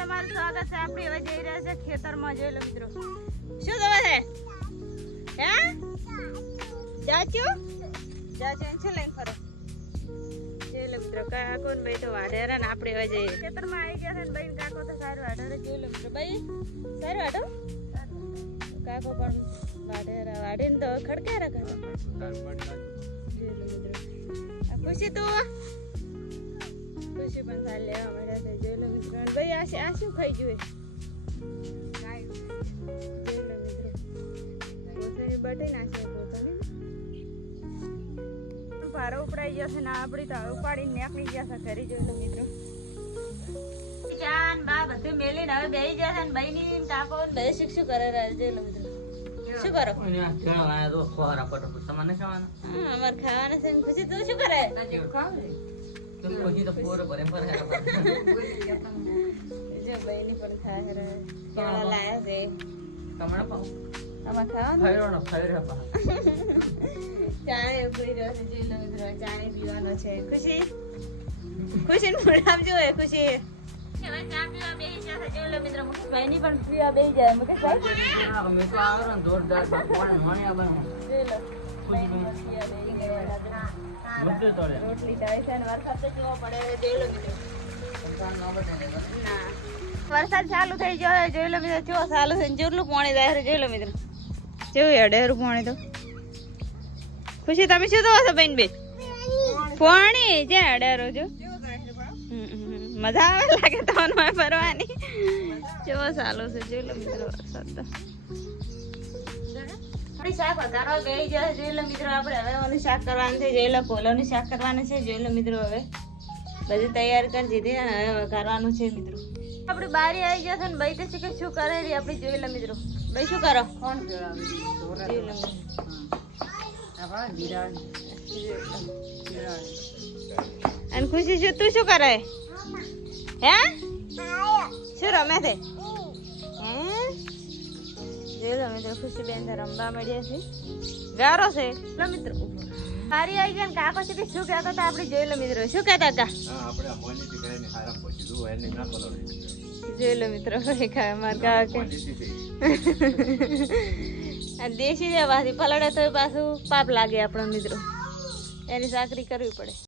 તમારું સ્વાગત છે આપણે હવે જઈ રહ્યા છે ખેતરમાં, જોઈ લો મિત્રો. શું દવા છે? હે? ચાચુ ચાચુ શું લઈને ફરો. જોઈ લો મિત્રો, કાકો ને ભાઈ તો વાઢેરા ને આપણે હવે જઈએ. ખેતરમાં આવી ગયા છે ને ભાઈ કાકો તો સારું વાઢે જોઈ લો મિત્રો, ભાઈ, સારું વાઢો? કાકો પણ વાઢેરા વાઢીને તો ખડકે રાખે ખુશી તું? ખુશી પણ સારી લેવા મળ્યા છે. જોઈ લો મિત્રો ભાઈ આ શું- આ શું ખાઈ જોઈએ બટે નાખે પોતાની ભારો ઉપડાઈ જશે ને આપડી તો ઉપાડીને નીકળી જશે ઘરે જોઈ મિત્રો જાન બા બધું મેલીને હવે બેહી ગયા છે ને ભાઈ ની ને બધે શું શું કરે રહ્યા છે મિત્રો શું કરો અમારે ખાવાના છે ખુશી તું શું કરે પણ ખાય રહે કેળા લાયા છે. આમાં ખાવાનું? ચાય ઉભરી રહ્યો છે જોઈ મિત્રો ચાય પીવાનો છે. ખુશી? ખુશી. નું નામ ખુશી. રોટલી ચાલે છે વરસાદ તો જોવો પડે. છે જોઈ ના. વરસાદ ચાલુ થઈ ગયો જોઈ લો મિત્રો કેવો ચાલુ છે ને જેટલું પાણી જાય જોઈ લો મિત્રો. કેવું અડેરું પાણી તો. ખુશી તમે શું તો છો બેન બે? પાણી જે અડેરું હમ. મજા આવે લાગે તમને ફરવાની? કેવો ચાલુ છે જોઈ લો મિત્રો વરસાદ તો. આપણી શાક વધારો ગઈ જાય જોઈ લો મિત્રો આપણે હવે ઓલું શાક કરવાનું છે જોઈ લો કોલોનું શાક કરવાનું છે જોઈ લો મિત્રો હવે. બધી તૈયાર કરી દીધી અને હવે કરવાનું છે મિત્રો. આપણી બારી આવી જશે ને ભાઈ તો છે કે શું કરે રહી આપણે જોઈ લો મિત્રો. ભાઈ શું કરો? જોઈ લો. અને ખુશી શું તું શું કરે? હે? શું રમે છે? હે? જોઈ લો મિત્રો ખુશી બેન રમવા મળ્યા છે. ગારો છે. લો મિત્રો. મારી આવી ગયા ને કાકો છે કે શું કહેતા હતા આપણે જોઈ લો મિત્રો. શું કહેતા હતા? જોઈ લો મિત્રો મારા આ દેશી જવાથી પલળે તો પાછું પાપ લાગે આપણો મિત્રો. એની સાકરી કરવી પડે.